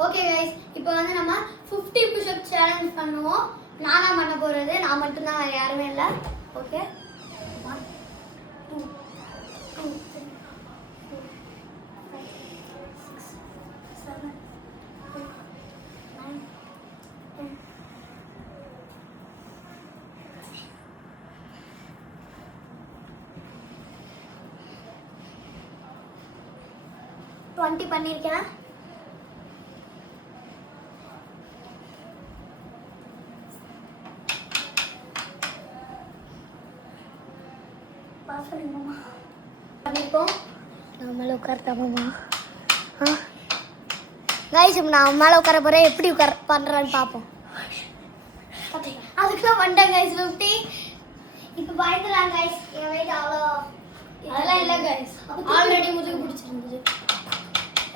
Okay guys, இப்போ வந்து நம்ம 50 புஷ்அப் சேலஞ்ச் பண்ணுவோம். நானா பண்ண போறது, நான் மட்டும் தான், வேற யாருமே இல்ல. ஓகே 1 2 3 4 5 6 7 8 9 10 20 பண்ணிருக்கேன். நான் மேலே உட்காரட்டாமா? கைஸ், நான் மேலே உட்கார போகிறேன். எப்படி பண்ணுறேன்னு பார்ப்போம். அதுக்குலாம் வந்துட்டேன் கைஸ். 50 இப்போ பயந்துடலாம் கைஸ். என் வெயிட் அவ்வளோ அதெல்லாம் இல்லை கைஸ். ஆல்ரெடி முதுகு பிடிச்சிருந்தது.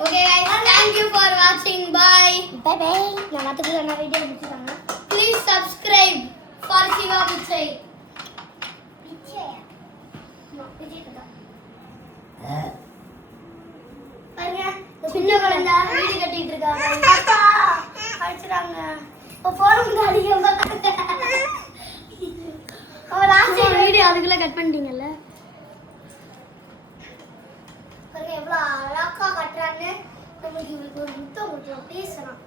ஓகே கைஸ், தேங்க்யூ ஃபார் வாட்சிங். பாய் பாய் பாய். நான் மற்றதுக்கு என்ன வீடியோ முடிச்சுட்டாங்க. ப்ளீஸ் சப்ஸ்கிரைப் ஃபார் சிவா பிச்சை. பாருங்க, சின்ன குழந்தை வீடு கட்டிட்டு இருக்காங்க. அடிச்சுறாங்க. இப்போ போன் அடிக்க லாஸ்ட் வீடியோ அதுக்குள்ள கட் பண்ணிட்டீங்கல்ல. பாருங்க எவ்வளோ அழகா கட்டுறான்னு. நமக்கு இவளுக்கு ஒரு முத்தம் கொடுக்கலாம், பேசலாம்.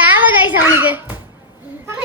தேவை கைஸ் அவனுக்கு.